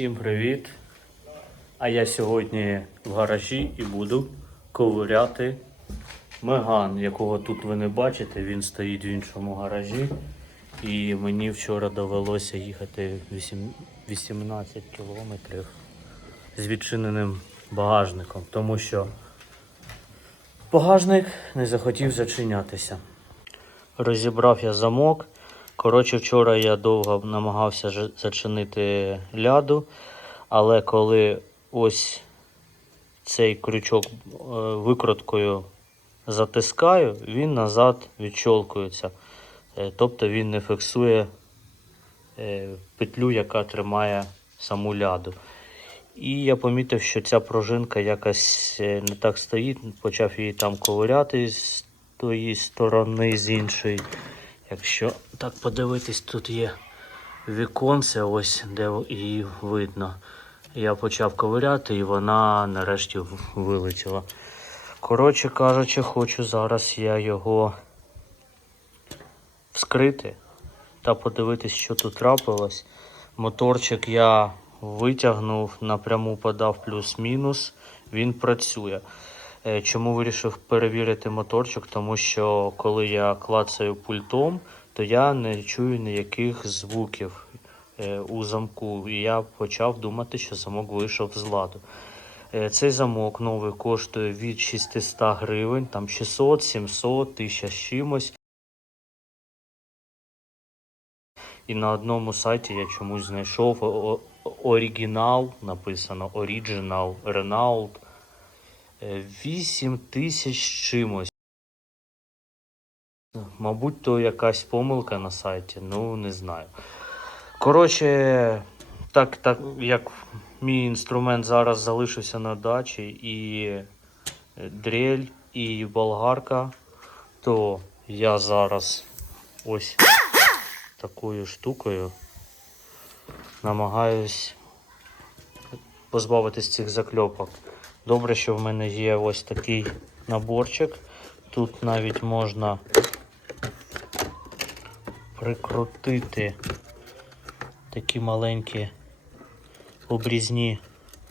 Всім привіт! А я сьогодні в гаражі і буду ковиряти меган, якого тут ви не бачите, він стоїть в іншому гаражі. І мені вчора довелося їхати вісім- 18 кілометрів з відчиненим багажником, тому що багажник не захотів зачинятися. Розібрав я замок. Коротше, вчора я довго намагався зачинити ляду, але коли ось цей крючок е, викруткою затискаю, він назад відщолкується. Е, Тобто він не фіксує е, петлю, яка тримає саму ляду. І я помітив, що ця пружинка якось е, не так стоїть, почав її там ковиряти з тої сторони, з іншої. Якщо так подивитись, тут є віконце, ось де її видно. Я почав ковиряти і вона нарешті вилетіла. Коротше кажучи, хочу зараз я його вскрити та подивитись, що тут трапилось. Моторчик я витягнув, напряму подав плюс-мінус, він працює. Е, Чому вирішив перевірити моторчик? Тому що коли я клацаю пультом, то я не чую ніяких звуків е, у замку. І я почав думати, що замок вийшов з ладу. Е, Цей замок новий коштує від 600 гривень, там 600, 700, 1000 з чимось. І на одному сайті я чомусь знайшов оригінал, написано Original Renault. 8 тисяч чимось. Мабуть, то якась помилка на сайті, ну не знаю. Коротше, так, так як мій інструмент зараз залишився на дачі, і дрель, і болгарка, то я зараз ось такою штукою намагаюсь позбавитись цих закльопок. Добре, що в мене є ось такий наборчик. Тут навіть можна прикрутити такі маленькі обрізні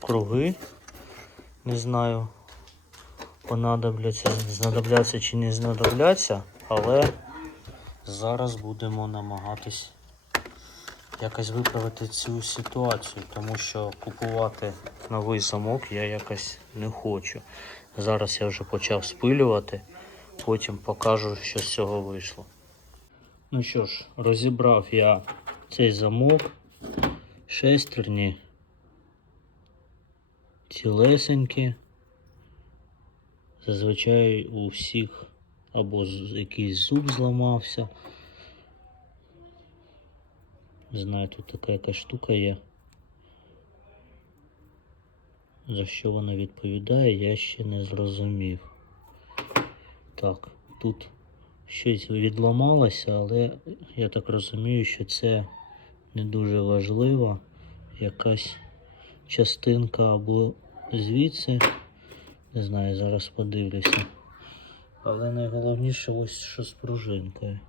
круги. Не знаю, понадобляться, знадобляться чи не знадобляться, але зараз будемо намагатись якось виправити цю ситуацію, тому що купувати новий замок я якось не хочу. Зараз я вже почав спилювати, потім покажу, що з цього вийшло. Ну що ж, розібрав я цей замок, шестерні цілесенькі. Зазвичай у всіх або якийсь зуб зламався. Не знаю, тут така якась штука є. За що вона відповідає, я ще не зрозумів. Так, тут щось відламалося, але я так розумію, що це не дуже важливо. Якась частинка або звідси. Не знаю, зараз подивлюся. Але найголовніше ось що з пружинкою.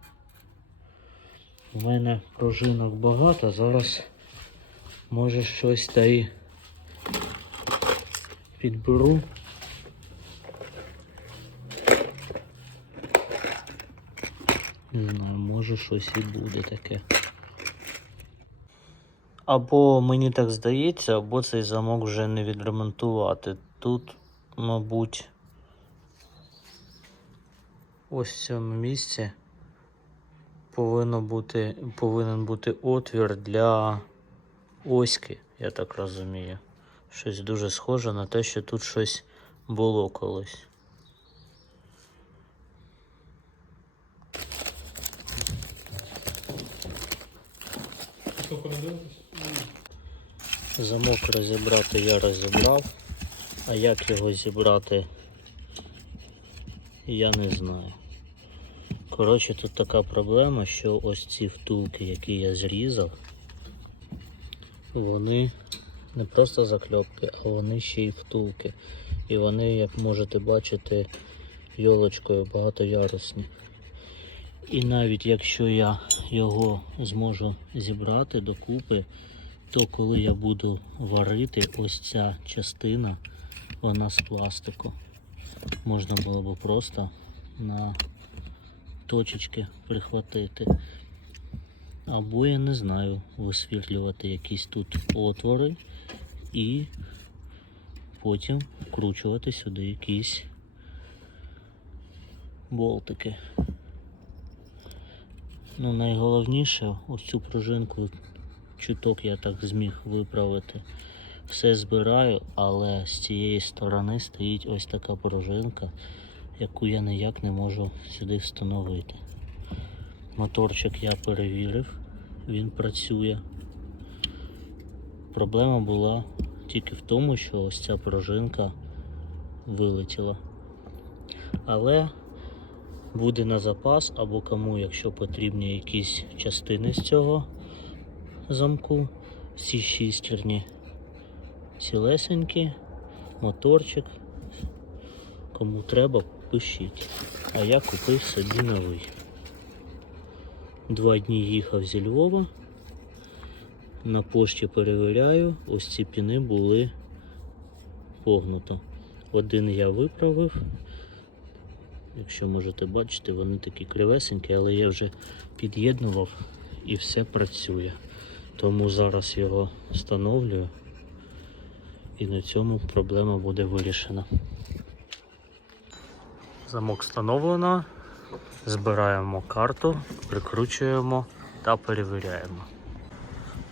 У мене пружинок багато, зараз може щось та й підберу. Не знаю, може щось і буде таке. Або мені так здається, або цей замок вже не відремонтувати. Тут, мабуть, ось в цьому місці повинно бути, повинен бути отвір для оськи, я так розумію. Щось дуже схоже на те, що тут щось було колись. Замок розібрати я розібрав, а як його зібрати, я не знаю. Коротше, тут така проблема, що ось ці втулки, які я зрізав, вони не просто закльопки, а вони ще й втулки. І вони, як можете бачити, йолочкою багатоярусні. І навіть якщо я його зможу зібрати докупи, то коли я буду варити, ось ця частина, вона з пластику. Можна було б просто на точечки прихватити. Або я не знаю, висвітлювати якісь тут отвори і потім вкручувати сюди якісь болтики. Ну, найголовніше, ось цю пружинку чуток я так зміг виправити. Все збираю, але з цієї сторони стоїть ось така пружинка, яку я ніяк не можу сюди встановити. Моторчик я перевірив, він працює. Проблема була тільки в тому, що ось ця пружинка вилетіла. Але буде на запас, або кому, якщо потрібні якісь частини з цього замку, всі шістерні цілесенькі, моторчик. Кому треба, пишіть. А я купив собі новий. Два дні їхав зі Львова. На пошті перевіряю, ось ці піни були погнуто. Один я виправив. Якщо можете бачити, вони такі кривесенькі, але я вже під'єднував і все працює. Тому зараз його встановлюю і на цьому проблема буде вирішена. Замок встановлено. Збираємо карту, прикручуємо та перевіряємо.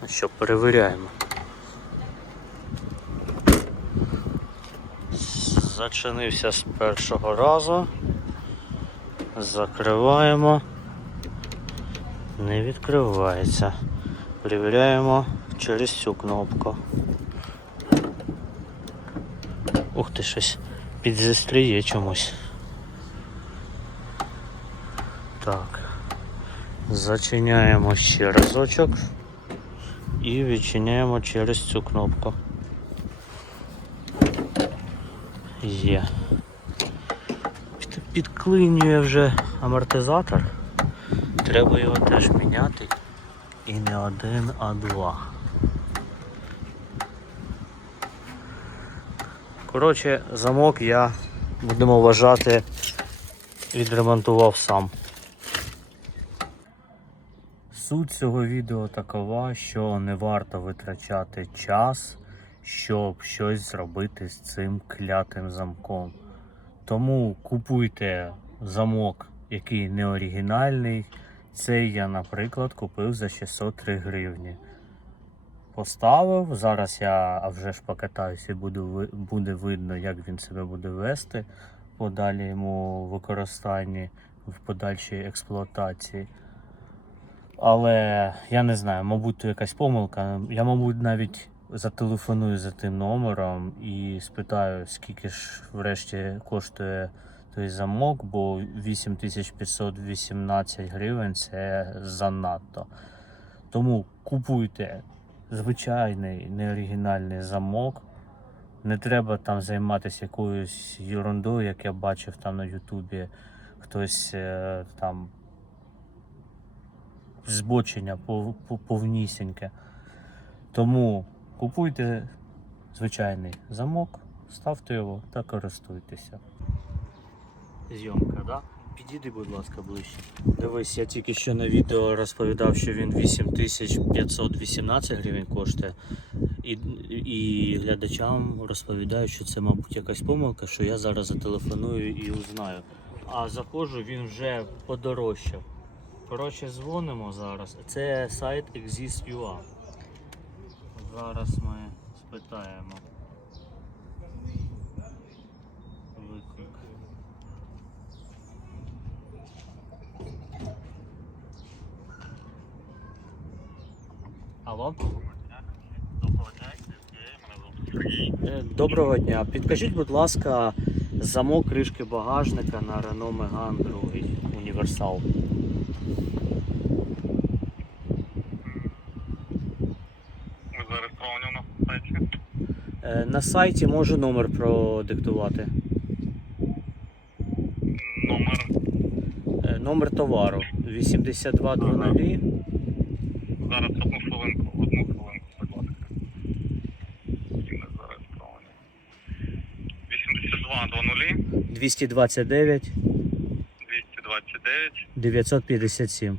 Ну що, перевіряємо. Зачинився з першого разу. Закриваємо. Не відкривається. Перевіряємо через цю кнопку. Ух ти, щось підзастріє чомусь. Так. Зачиняємо ще разочок і відчиняємо через цю кнопку. Є. Підклинює вже амортизатор. Треба його теж міняти. І не один, а два. Коротше, замок я, будемо вважати, відремонтував сам. Суть цього відео такова, що не варто витрачати час, щоб щось зробити з цим клятим замком. Тому купуйте замок, який не оригінальний. Цей я, наприклад, купив за 603 гривні. Поставив. Зараз я вже ж покатаюся і буду, буде видно, як він себе буде вести в подальшому використанні, в подальшій експлуатації. Але я не знаю, мабуть, то якась помилка. Я, мабуть, навіть зателефоную за тим номером і спитаю, скільки ж врешті коштує той замок, бо 8518 гривень це занадто. Тому купуйте звичайний неоригінальний замок. Не треба там займатися якоюсь ерундою, як я бачив там на Ютубі. Хтось е, там збочення пов- пов- повнісіньке. Тому купуйте звичайний замок, ставте його та користуйтеся. Зйомка, да? Підійди, будь ласка, ближче. Дивись, я тільки що на відео розповідав, що він 8518 гривень коштує. І, і глядачам розповідаю, що це, мабуть, якась помилка, що я зараз зателефоную і узнаю. А заходжу, він вже подорожчав. Коротше, дзвонимо зараз. Це сайт Exist.ua. Зараз ми спитаємо. Виклик. Алло? Доброго дня. Підкажіть, будь ласка, замок кришки багажника на Renault Megane 2 універсал. Е, на сайті можу номер продиктувати. Номер. Е, номер товару 8200. Зараз одну хвилинку, одну хвилинку, будь ласка. Він зареєстрований. 8200. 229. 229. 957.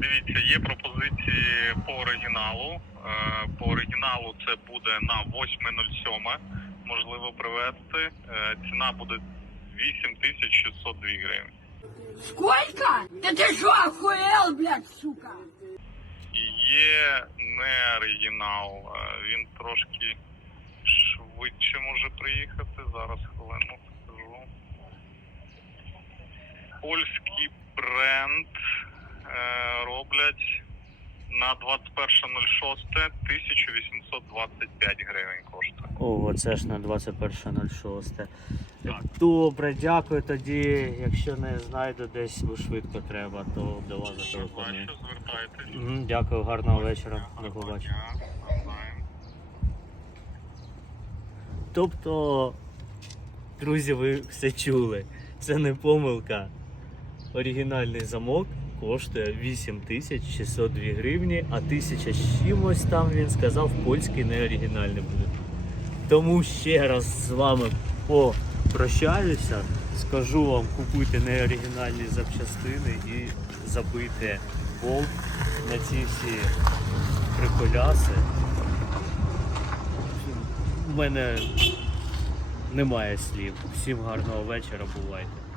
Дивіться, є пропозиції по оригіналу. Е, По оригіналу це буде на 8.07, можливо привезти. Е, Ціна буде 8602 гривень. Сколько? Да ты что, охуел, блядь, сука? Є не оригінал, е, він трошки швидше може приїхати. Зараз хвилину скажу. Польський бренд роблять на 21.06 1825 гривень коштує. Ого, це ж на 21.06. Добре, дякую тоді. Якщо не знайду десь бо швидко треба, то до вас зателефоную. Мгм, Дякую, гарного вечора. До побачення. Тобто, друзі, ви все чули. Це не помилка. Оригінальний замок коштує 8602 гривні, а 1000 з чимось там він сказав, польський не оригінальний буде. Тому ще раз з вами попрощаюся. Скажу вам, купуйте неоригінальні запчастини і забийте болт на ці всі приколяси. У мене немає слів. Всім гарного вечора, бувайте.